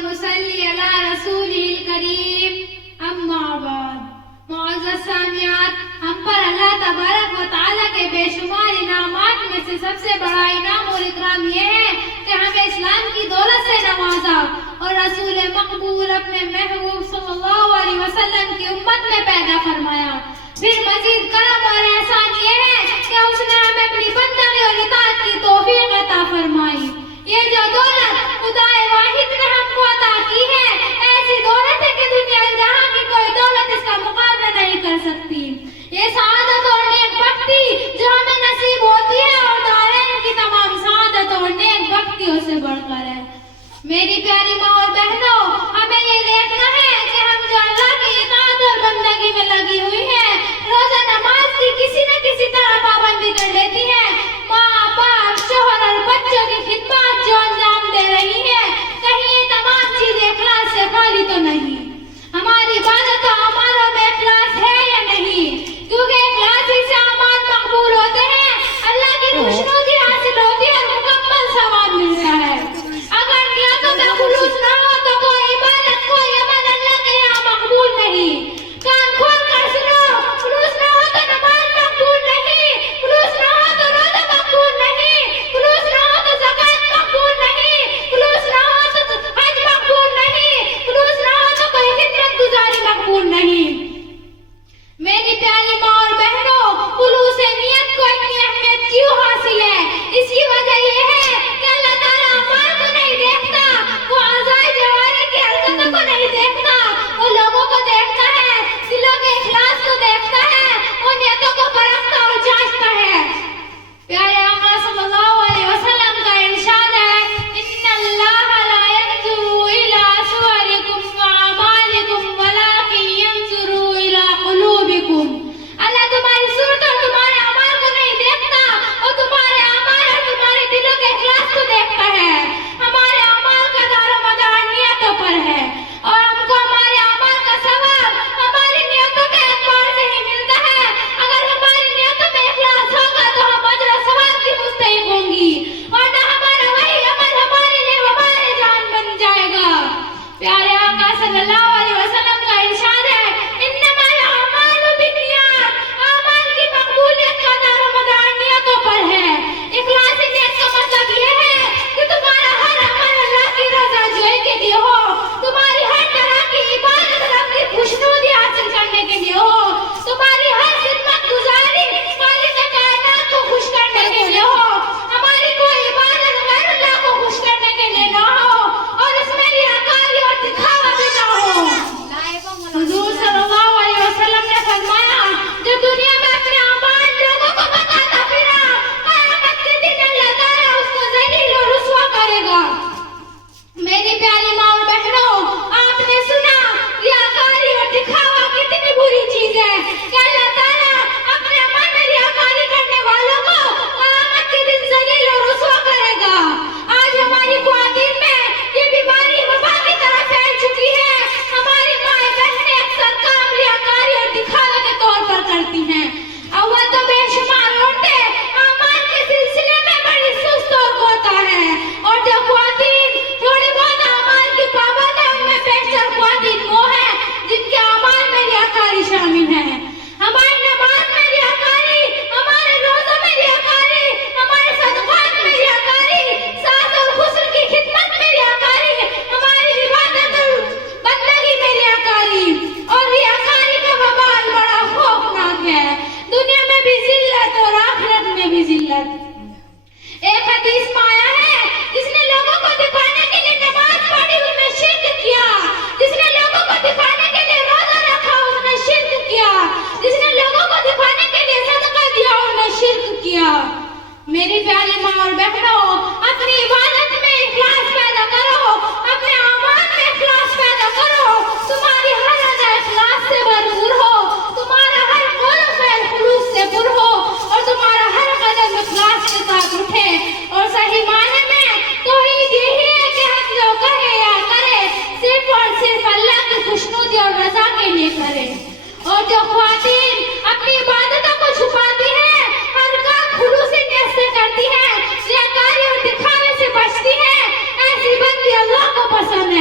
ونصلي على رسوله الكريم اما بعد. معزز سامعات، ہم پر اللہ تبارک و تعالیٰ کے بے شمار انعامات میں سے سب سے بڑا انعام اور اکرام یہ ہے کہ ہمیں اسلام کی دولت سے نوازا اور رسول مقبول اپنے محبوب صلی اللہ علیہ وسلم کی امت میں پیدا فرمایا. پھر مزید کرم اور احسان یہ ہے کہ اس نے ہمیں اپنی بندگی اور اطاعت کی توفیق عطا فرمائی. یہ جو دولت خدا واحد نے ہم کو عطا کی ہے، ایسی دولت ہے کہ دنیا جہاں کی کوئی دولت اس کا مقابلہ نہیں کر سکتی. یہ سعادت اور نیک بختی جو ہمیں نصیب ہوتی ہے اور دارین کی تمام سعادت اور نیک بختیوں سے بڑھ کر ہے. میری پیاری ماں اور بہنوں، ہمیں یہ دیکھنا ہے کہ ہم جو اللہ کی اطاعت اور بندگی میں لگی ہوئی ہے، روزہ نماز کی کسی نہ کسی طرح پابندی کر لیتی ہے، ماں باپ شوہر اور بچوں کی خدمات جو انجام دے رہی ہے، کہیں یہ تمام چیزیں اخلاص سے خالی تو نہیں؟ ہماری عبادت و اعمالوں میں اخلاص ہے یا نہیں؟ کیونکہ اخلاص ہی سے اعمال مقبول ہوتے ہیں، اللہ کی خوشنودی حاصل ہوتی ہے اور مکمل ثواب ملتا ہے. اگر نیتوں میں خلوص نہ ہو تو کوئی عبادت کوئی عمل اللہ کے یہاں مقبول نہیں. کان کھول کر سنو، خلوص نہ ہو تو نماز مقبول نہیں، خلوص نہ ہو تو روزہ مقبول نہیں، خلوص نہ ہو تو زکوٰۃ مقبول نہیں، خلوص نہ ہو تو حج مقبول نہیں، خلوص نہ ہو تو کوئی خدمت گزاری مقبول نہیں. میری پیاری ماں اور بہنوں، خلوص نیت کو اتنی اہمیت کیوں حاصل ہے؟ اس کی وجہ یہ ہے کہ اللہ تعالیٰ اعمال کو نہیں دیکھتا، وہ اعضائے جوارح کی حرکتوں کو نہیں دیکھتا، وہ لوگوں کو دیکھتا ہے، دلوں کے اخلاص کو دیکھتا ہے، وہ نیتوں کو پرکھتا اور جانچتا ہے. پیارے آقا صلی اللہ علیہ وسلم کا ارشاد ہے، ان اللہ لا ينظر الى صورکم واعمالکم ولکن ينظر الى قلوبکم. اللہ تمہاری صورت اور تمہارے اعمال کو نہیں دیکھتا، اور تمہارے اعمال اور تمہارے دلوں کے اخلاص کو دیکھتا ہے. ہمارے اعمال کا دار و مدار نیتوں پر ہے، اور ہم کو ہمارے اعمال کا ثواب ہماری نیتوں کے اعتبار سے ہی ملتا ہے. اگر ہماری نیتوں میں اخلاص ہوگا تو ہم اجر و ثواب کی مستحق ہوں گی، ورنہ ہمارا وہی عمل ہمارے لیے وبال جان بن جائے گا. پیارے آقا صلی اللہ علیہ وسلم کا ارشاد ہے، انما الاعمال بالنیات، اعمال کی مقبولیت کا دار و مدار نیتوں پر ہے. اخلاص نیت کا مطلب یہ ہے کہ تمہارا ہر عمل اللہ کی رضا جوئی کے لیے ہو، تمہاری ہر طرح کی عبادت رب کی خوشنودی حاصل کرنے کے لیے ہو، تمہاری ہر خدمت گزاری خالق کائنات کو خوش کرنے کے لیے ہو، ہماری کوئی عبادت غیر اللہ کو خوش کرنے کے لیے نہ ہو، اور اس میں ریاکاری اور دکھاوا بھی نہ ہو. حضور صلی اللہ علیہ وسلم نے فرمایا، جو دنیا میں اپنے اعمال لوگوں کو بتاتا پھرا، قیامت کے دن اللہ تعالیٰ اس کو ذلیل اور رسوا کرے گا. میری پیاری ماں اور بہنوں، آپ نے سنا ریاکاری اور دکھاوا کتنی بری چیز ہے کہ اللہ تعالیٰ اپنے عمل میں ریاکاری کرنے والوں کو قیامت کے دن ذلیل اور رسوا کرے گا. آج ہماری خواتین میں یہ بیماری وبا کی طرح پھیل چکی ہے. ہماری مائیں بہنیں اکثر کام ریاکاری اور دکھاوے کے طور پر کرتی ہیں. اول تو بے شمار عورتیں اعمال کے سلسلے میں بڑی سست اور کوتا ہے، اور جو خواتین تھوڑے بہت اعمال کی پابند ہیں ان میں بیشتر خواتین وہ ہیں جن کے اعمال میں ریاکاری شامل ہے. ہماری نماز میں ریاکاری، ہمارے روزوں میں ریاکاری، ہمارے صدقات میں ریاکاری، ساس اور خسر کی خدمت میں ریاکاری، ہماری عبادت اور بندگی میں ریاکاری. اور ریاکاری کا وبال بڑا خوفناک ہے، دنیا میں بھی ذلت اور آخرت میں بھی ذلت. ایک حدیث میں آیا ہے، جس نے لوگوں کو دکھانے کے لیے نماز پڑھی اس نے شرک کیا، جس نے لوگوں کو دکھانے کے لیے روزہ رکھا اس نے شرک کیا، جس نے لوگوں کو دکھانے کے لیے صدقہ دیا اس نے شرک کیا. میری پیاری ماں اور بہنوں، اپنی عبادت میں اخلاص پیدا کرو، اپنے اعمال میں اخلاص پیدا کرو. تمہاری ہر ادا اخلاص سے بھرپور ہو، تمہارا ہر قول و فعل خلوص سے پر ہو، اور تمہارا ہر قدم اخلاص کے ساتھ اٹھے. اور صحیح معنی میں توحید یہی ہے کہ ہم جو کہے یا کرے صرف اور صرف اللہ کی خوشنودی اور رضا کے لیے کرے. اور جو خواتین اپنی عبادتوں کو چھپاتی ہیں، ہر کام خلوصی نیت سے کرتی ہیں، ریاکاری اور دکھاوے سے بچتی ہیں، ایسی بندی اللہ کو پسند ہے.